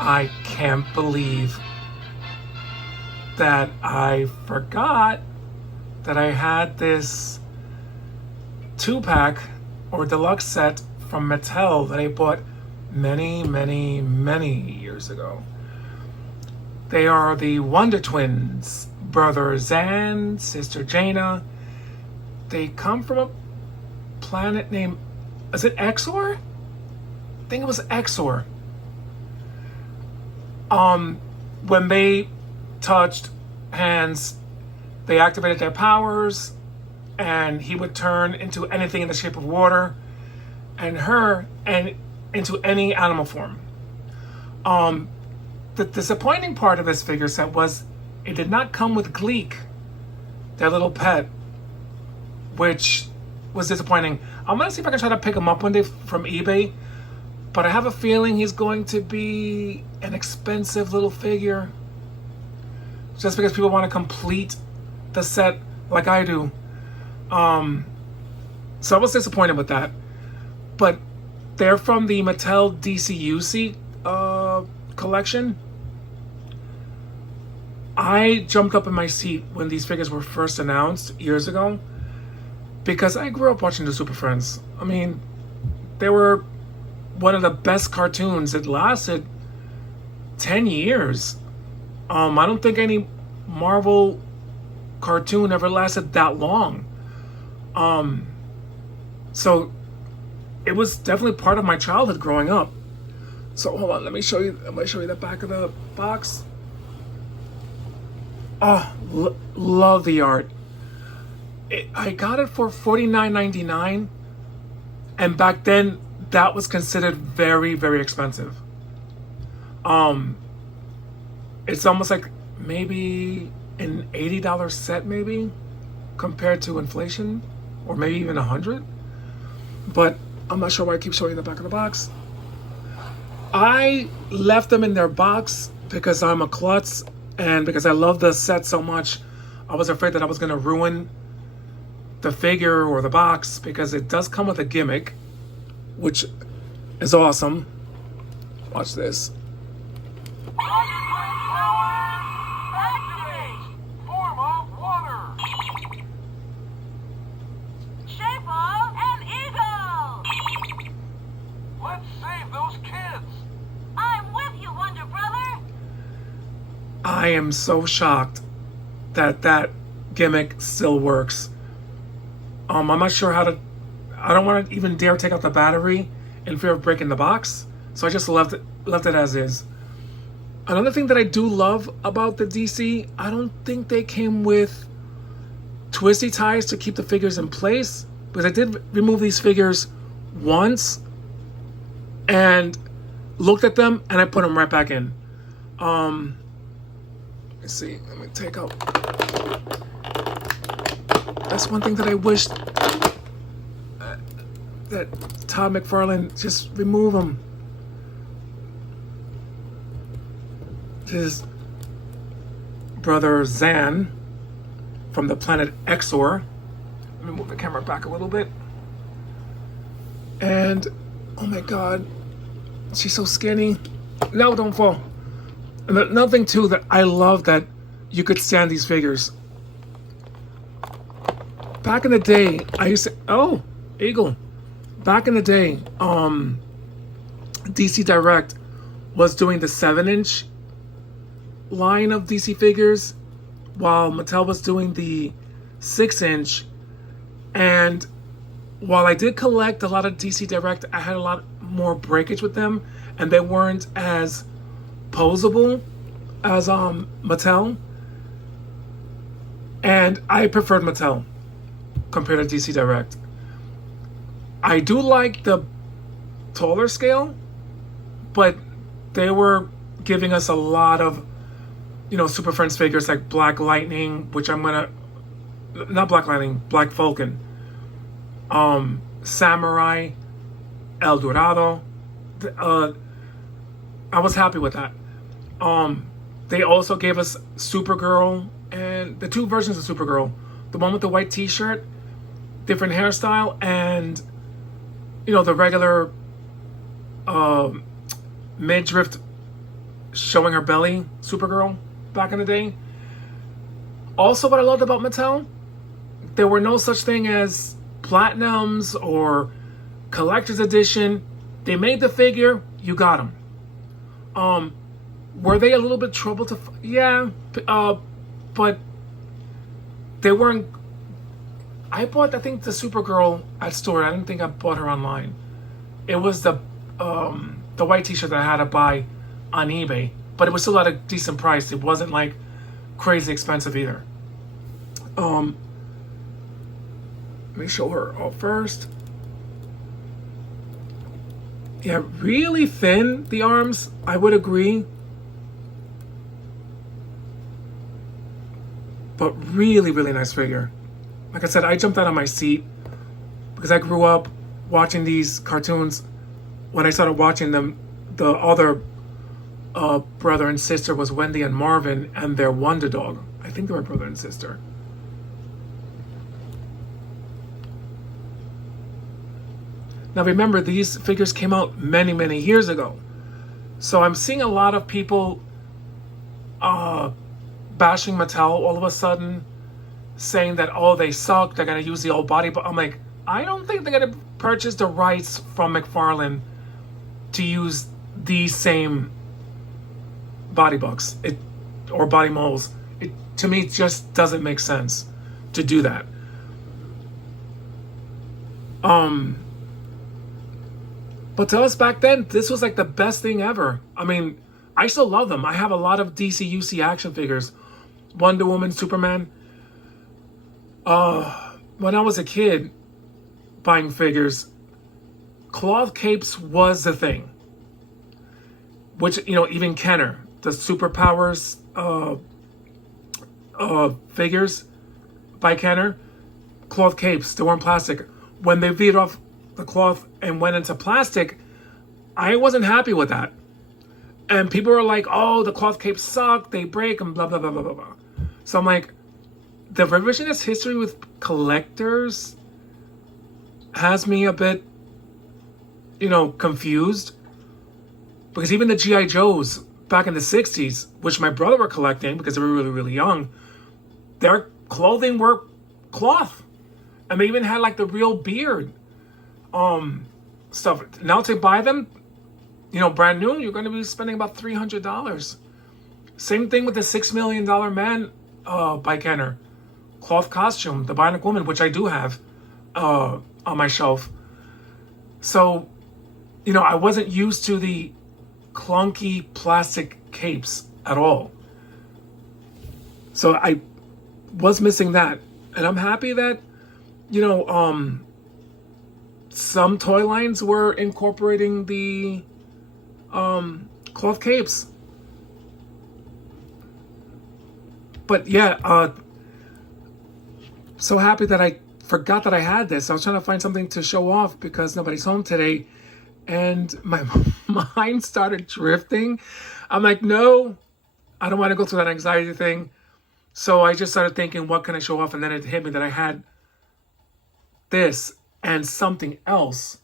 I can't believe that I forgot that I had this 2-pack or deluxe set from Mattel that I bought many, many, many years ago. They are the Wonder Twins, brother Zan, sister Jayna. They come from a planet named, is it Exor? I think it was Exor. When they touched hands, they activated their powers, and he would turn into anything in the shape of water, and her and into any animal form. The disappointing part of this figure set was it did not come with Gleek, their little pet, which was disappointing. I'm gonna see if I can try to pick him up one day from eBay, but I have a feeling he's going to be an expensive little figure, just because people want to complete the set like I do. So I was disappointed with that. But they're from the Mattel DCUC collection. I jumped up in my seat when these figures were first announced years ago, because I grew up watching the Super Friends. I mean, they were one of the best cartoons. It lasted 10 years. I don't think any Marvel cartoon ever lasted that long. So it was definitely part of my childhood growing up. So hold on, let me show you. I'm gonna show you the back of the box. Oh, love the art. I got it for $49.99, and back then that was considered very, very expensive. It's almost like maybe an $80 set, maybe, compared to inflation, or maybe even 100. But I'm not sure why I keep showing the back of the box. I left them in their box because I'm a klutz, and because I love the set so much. I was afraid that I was going to ruin the figure or the box, because it does come with a gimmick, which is awesome. Watch this. I am so shocked that that gimmick still works. I'm not sure how to. I don't want to even dare take out the battery in fear of breaking the box, so I just left it as is. Another thing that I do love about the DC, I don't think they came with twisty ties to keep the figures in place, because I did remove these figures once and looked at them and I put them right back in. Let's see, let me take out. That's one thing that I wish that Todd McFarlane just remove them. His brother Zan from the planet Exor. Let me move the camera back a little bit. And oh my God, she's so skinny. No, don't fall. And another thing too that I love, that you could stand these figures. Back in the day, I used to, oh, Eagle. Back in the day, DC Direct was doing the 7-inch line of DC figures, while Mattel was doing the 6-inch. And while I did collect a lot of DC Direct, I had a lot more breakage with them, and they weren't as posable as Mattel. And I preferred Mattel compared to DC Direct. I do like the taller scale, but they were giving us a lot of, Super Friends figures like Black Lightning, which not Black Lightning, Black Falcon, Samurai, El Dorado. I was happy with that. They also gave us Supergirl, and the two versions of Supergirl, the one with the white t-shirt, different hairstyle, and the regular midriff showing her belly, Supergirl, back in the day. Also, what I loved about Mattel, there were no such thing as platinums or collector's edition. They made the figure, you got them. Were they a little bit trouble to? Yeah, but they weren't. I bought, I think, the Supergirl at store. I didn't think I bought her online. It was the white T-shirt that I had to buy on eBay, but it was still at a decent price. It wasn't like crazy expensive either. Let me show her all first. Yeah, really thin, the arms, I would agree. But really, really nice figure. Like I said, I jumped out of my seat because I grew up watching these cartoons. When I started watching them, the other brother and sister was Wendy and Marvin and their Wonder Dog. I think they were brother and sister. Now remember, these figures came out many, many years ago. So I'm seeing a lot of people bashing Mattel all of a sudden, saying that, oh, they suck, they're going to use the old body. But I'm like, I don't think they're going to purchase the rights from McFarlane to use these same body bucks or body molds. To me, it just doesn't make sense to do that. But to us back then, this was like the best thing ever. I mean, I still love them. I have a lot of DCUC action figures. Wonder Woman, Superman. When I was a kid buying figures, cloth capes was the thing. Which, even Kenner, the Superpowers figures by Kenner, cloth capes, they weren't plastic. When they veered off the cloth and went into plastic, I wasn't happy with that. And people were like, oh, the cloth capes suck, they break, and blah, blah, blah, blah, blah, blah. So I'm like, the revisionist history with collectors has me a bit, confused. Because even the G.I. Joes back in the 60s, which my brother were collecting because they were really, really young, their clothing were cloth. And they even had like the real beard stuff. Now to buy them, brand new, you're going to be spending about $300. Same thing with the $6 Million Man by Kenner. Cloth costume, the Bionic Woman, which I do have on my shelf. So, I wasn't used to the clunky plastic capes at all. So I was missing that. And I'm happy that, some toy lines were incorporating the cloth capes. But yeah, so happy that I forgot that I had this. I was trying to find something to show off because nobody's home today, and my mind started drifting. I'm like, no, I don't want to go through that anxiety thing. So I just started thinking, what can I show off? And then it hit me that I had this and something else,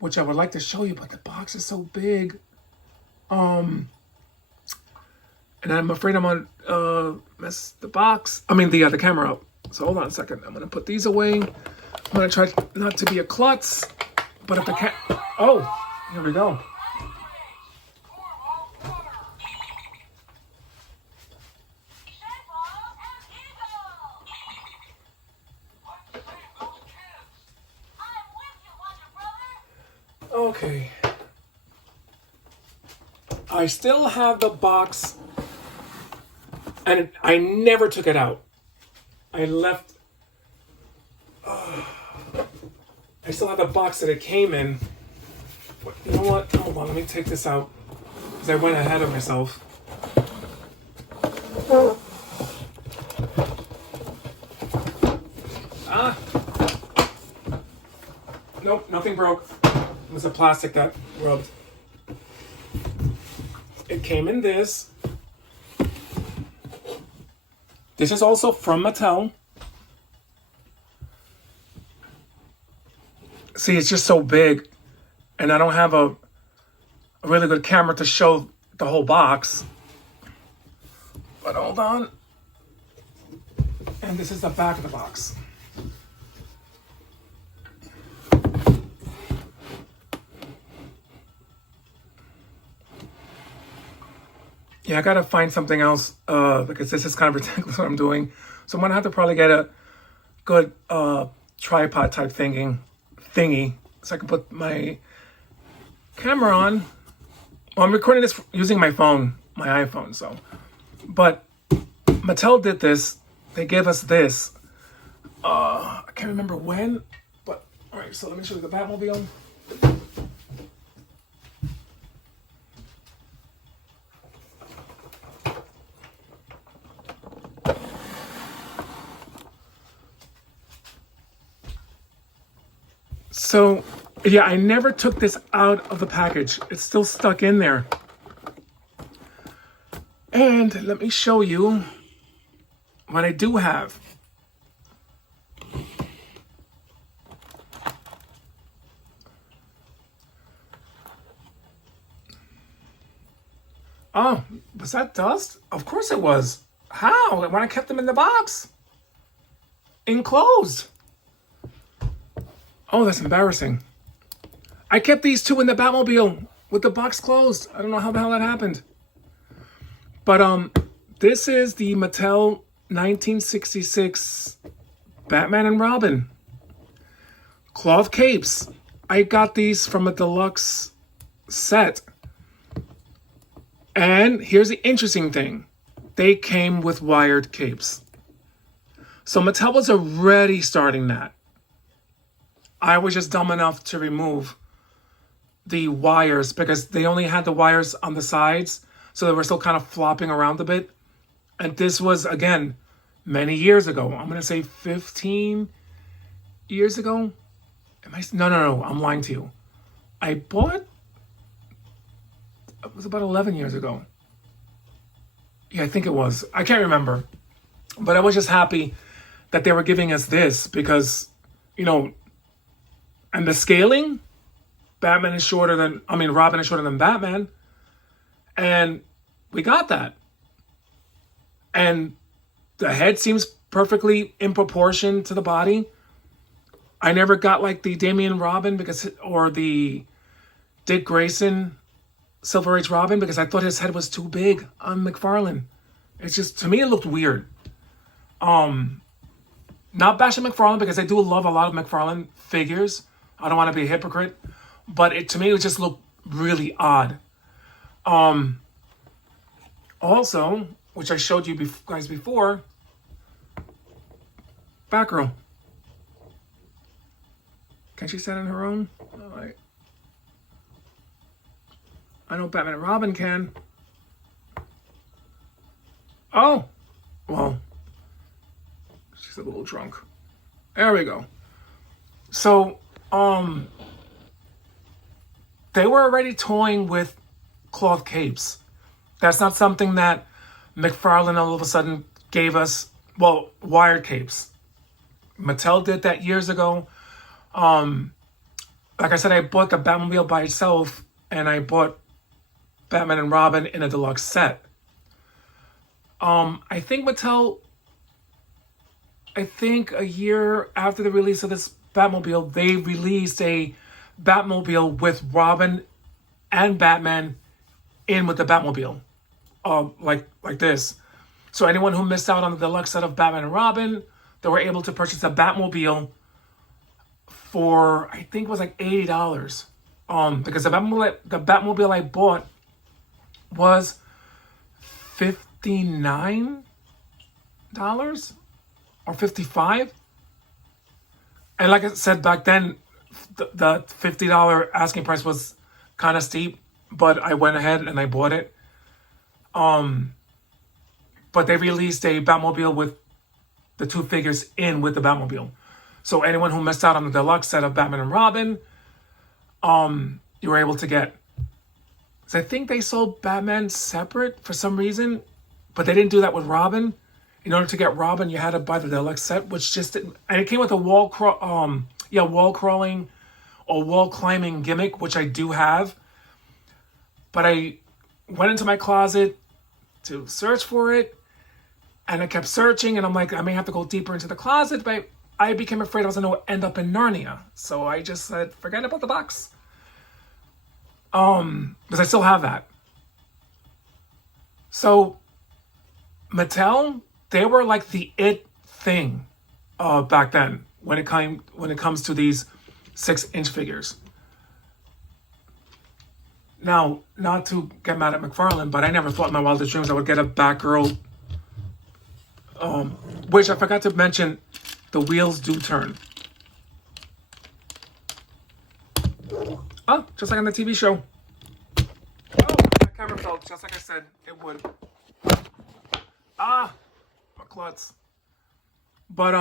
which I would like to show you, but the box is so big. And I'm afraid I'm gonna mess the box. I mean the camera up. So hold on a second. I'm gonna put these away. I'm gonna try not to be a klutz, but if the oh, here we go. Okay. I still have the box, and I never took it out. I left. I still have the box that it came in. You know what? Hold on, let me take this out because I went ahead of myself. Nope, nothing broke. It was the plastic that rubbed. It came in this. This is also from Mattel. See, it's just so big, and I don't have a really good camera to show the whole box. But hold on. And this is the back of the box. Yeah, I gotta find something else because this is kind of ridiculous what I'm doing. So I'm gonna have to probably get a good tripod type thingy so I can put my camera on. Well, I'm recording this using my phone, my iPhone. So, but Mattel did this. They gave us this. I can't remember when, but all right. So let me show you the Batmobile. So, yeah, I never took this out of the package. It's still stuck in there. And let me show you what I do have. Oh, was that dust? Of course it was. How? When I kept them in the box. Enclosed. Oh, that's embarrassing. I kept these two in the Batmobile with the box closed. I don't know how the hell that happened. But this is the Mattel 1966 Batman and Robin cloth capes. I got these from a deluxe set. And here's the interesting thing. They came with wired capes. So Mattel was already starting that. I was just dumb enough to remove the wires because they only had the wires on the sides. So they were still kind of flopping around a bit. And this was, again, many years ago. I'm going to say 15 years ago. No, I'm lying to you. I bought, it was about 11 years ago. Yeah, I think it was. I can't remember. But I was just happy that they were giving us this because, you know, and the scaling, Robin is shorter than Batman. And we got that. And the head seems perfectly in proportion to the body. I never got like the Damian Robin or the Dick Grayson Silver Age Robin because I thought his head was too big on McFarlane. It's just, to me, it looked weird. Not bashing McFarlane because I do love a lot of McFarlane figures. I don't want to be a hypocrite, but to me, it just looked really odd. Also, which I showed you guys before, Batgirl. Can she stand on her own? All right. I know Batman and Robin can. Oh, well, she's a little drunk. There we go. So, they were already toying with cloth capes. That's not something that McFarlane all of a sudden gave us. Well, wired capes. Mattel did that years ago. Like I said, I bought the Batmobile by itself, and I bought Batman and Robin in a deluxe set. I think Mattel, a year after the release of this Batmobile, they released a Batmobile with Robin and Batman in with the Batmobile. Like this. So anyone who missed out on the deluxe set of Batman and Robin, they were able to purchase a Batmobile for, I think it was like $80. Because the Batmobile I bought was $59 or $55. And like I said back then, the $50 asking price was kind of steep, but I went ahead and I bought it. But they released a Batmobile with the two figures in with the Batmobile. So anyone who missed out on the deluxe set of Batman and Robin, you were able to get. So I think they sold Batman separate for some reason, but they didn't do that with Robin. In order to get Robin, you had to buy the deluxe set, which just didn't, and it came with a wall crawling or wall climbing gimmick, which I do have. But went into my closet to search for it, and I kept searching, and I'm like, I may have to go deeper into the closet, but I became afraid I was going to end up in Narnia. So I just said, forget about the box. Because I still have that. So Mattel, they were like the it thing back then when it comes to these 6-inch figures. Now, not to get mad at McFarlane, but I never thought in my wildest dreams I would get a Batgirl. Which I forgot to mention, the wheels do turn. Oh, just like on the TV show. Oh, that camera fell, just like I said it would. Ah, my klutz. But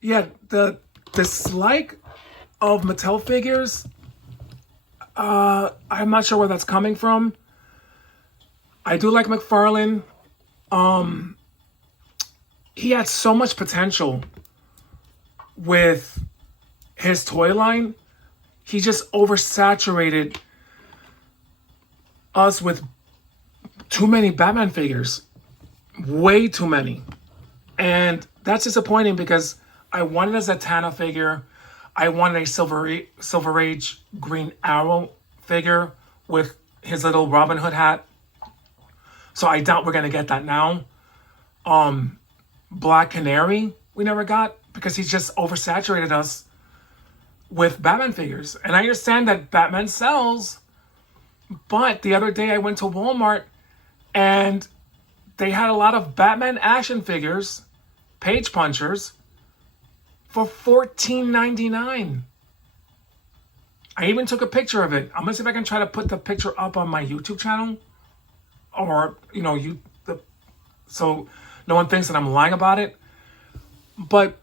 yeah, the dislike of Mattel figures, I'm not sure where that's coming from. I do like McFarlane. He had so much potential with his toy line. He just oversaturated us with too many Batman figures. Way too many. And that's disappointing because I wanted a Zatanna figure. I wanted a Silver Age Green Arrow figure with his little Robin Hood hat. So I doubt we're going to get that now. Black Canary, we never got because he just oversaturated us with Batman figures. And I understand that Batman sells, but the other day I went to Walmart and they had a lot of Batman action figures, page punchers, for $14.99. I even took a picture of it. I'm gonna see if I can try to put the picture up on my YouTube channel, or so no one thinks that I'm lying about it. But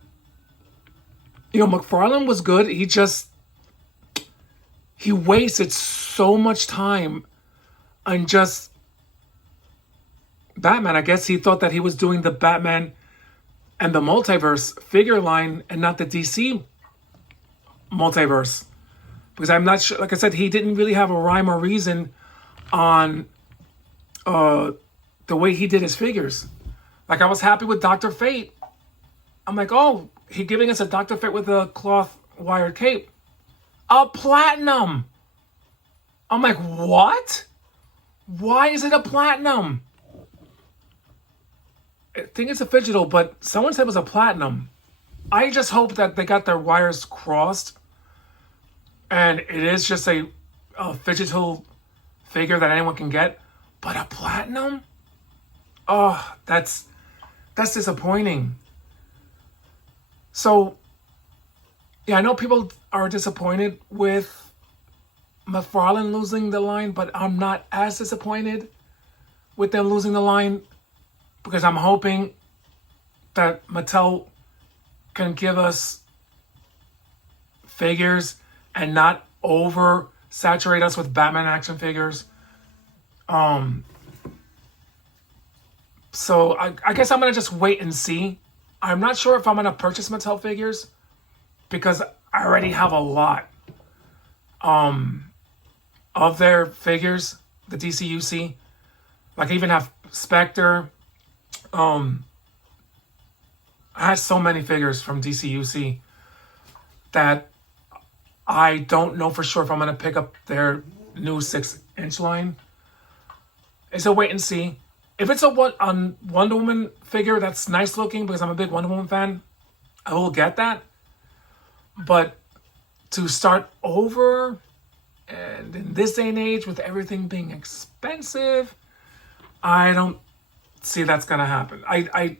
McFarlane was good. He wasted so much time on just Batman. I guess he thought that he was doing the Batman and the multiverse figure line and not the DC multiverse. Because I'm not sure, like I said, he didn't really have a rhyme or reason on the way he did his figures. Like, I was happy with Dr. Fate. I'm like, oh, he's giving us a Dr. Fate with a cloth wired cape. A platinum. I'm like, what? Why is it a platinum? I think it's a digital, but someone said it was a platinum. I just hope that they got their wires crossed and it is just a digital figure that anyone can get. But a platinum? Oh, that's disappointing. So, yeah, I know people are disappointed with McFarlane losing the line, but I'm not as disappointed with them losing the line because I'm hoping that Mattel can give us figures and not oversaturate us with Batman action figures. So I guess I'm going to just wait and see. I'm not sure if I'm going to purchase Mattel figures because I already have a lot of their figures, the DCUC. Like, I even have Spectre. I have so many figures from DCUC that I don't know for sure if I'm going to pick up their new 6-inch line. It's a wait and see. If it's a Wonder Woman figure that's nice looking, because I'm a big Wonder Woman fan, I will get that. But to start over, and in this day and age with everything being expensive, I don't see that's gonna happen. I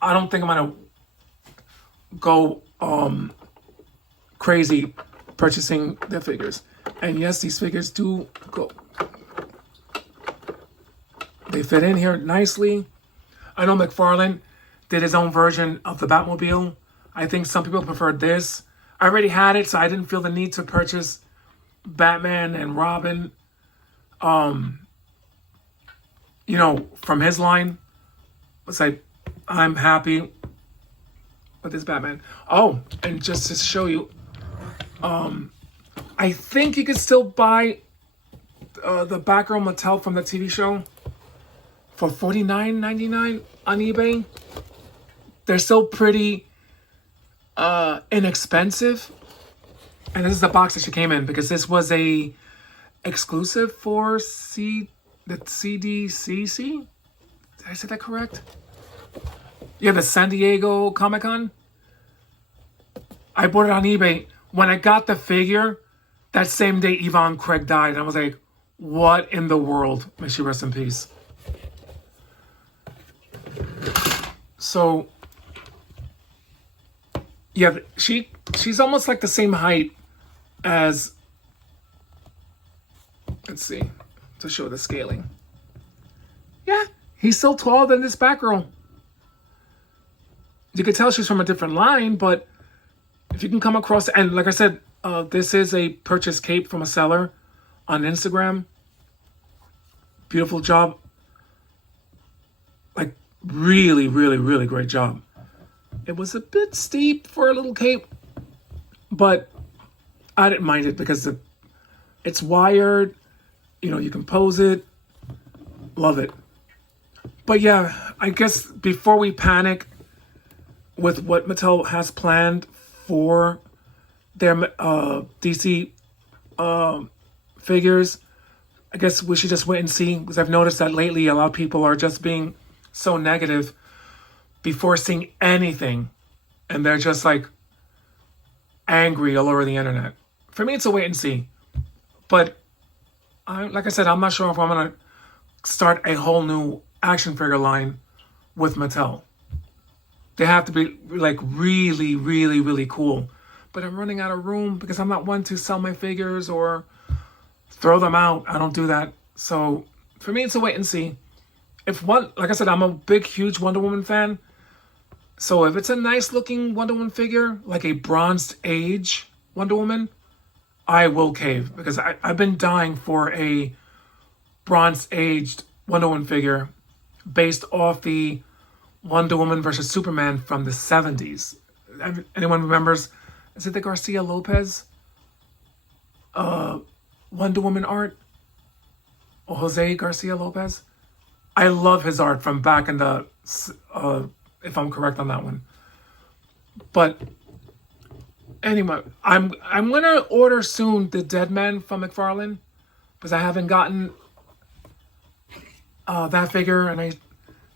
don't think I'm gonna go crazy purchasing their figures. And yes, these figures do go. They fit in here nicely. I know McFarlane did his own version of the Batmobile. I think some people preferred this. I already had it, so I didn't feel the need to purchase Batman and Robin, from his line. It's like, I'm happy with this Batman. Oh, and just to show you, I think you can still buy the Batgirl Mattel from the TV show for $49.99 on eBay. They're still pretty inexpensive. And this is the box that she came in because this was a exclusive for the CDCC. Did I say that correct? Yeah, the San Diego Comic-Con. I bought it on eBay. When I got the figure, that same day Yvonne Craig died. And I was like, what in the world? May she rest in peace. So, yeah, she's almost like the same height as, let's see, to show the scaling. Yeah, he's still taller than this Batgirl. You could tell she's from a different line, but if you can come across, and like I said, this is a purchase cape from a seller on Instagram. Beautiful job. Like, really, really, really great job. It was a bit steep for a little cape, but I didn't mind it because it's wired. You know, you can pose it. Love it. But yeah, I guess before we panic with what Mattel has planned for their DC figures, I guess we should just wait and see, because I've noticed that lately a lot of people are just being so negative before seeing anything, and they're just like angry all over the internet. For me, it's a wait and see. But like I said, I'm not sure if I'm gonna start a whole new action figure line with Mattel. They have to be like really, really, really cool. But I'm running out of room because I'm not one to sell my figures or throw them out. I don't do that. So for me, it's a wait and see. Like I said, I'm a big, huge Wonder Woman fan. So if it's a nice looking Wonder Woman figure, like a Bronzed Age Wonder Woman, I will cave, because I've been dying for a Bronzed Aged Wonder Woman figure based off the Wonder Woman versus Superman from the 70s. Anyone remembers? Is it the Garcia Lopez Wonder Woman art? Or Jose Garcia Lopez? I love his art from back in the, if I'm correct on that one. But anyway, I'm gonna order soon the Dead Man from McFarlane, because I haven't gotten that figure, and I've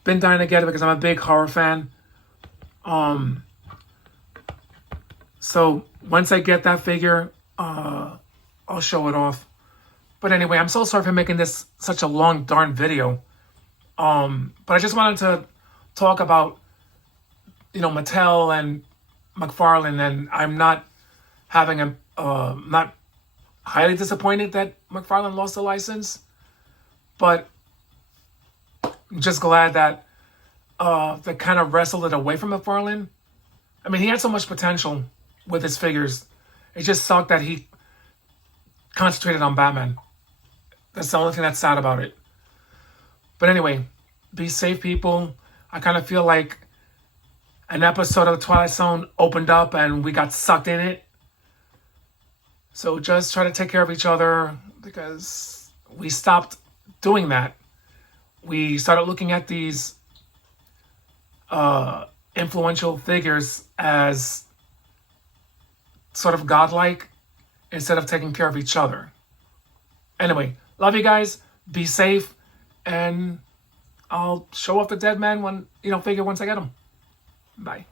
been dying to get it because I'm a big horror fan. So once I get that figure, I'll show it off. But anyway, I'm so sorry for making this such a long darn video. But I just wanted to talk about, Mattel and McFarlane, and I'm not not highly disappointed that McFarlane lost the license, but I'm just glad that they kind of wrestled it away from McFarlane. I mean, he had so much potential with his figures. It just sucked that he concentrated on Batman. That's the only thing that's sad about it. But anyway, be safe, people. I kind of feel like an episode of the Twilight Zone opened up and we got sucked in it. So just try to take care of each other, because we stopped doing that. We started looking at these influential figures as sort of godlike instead of taking care of each other. Anyway, love you guys. Be safe, and I'll show off the Dead Man figure once I get him. Bye.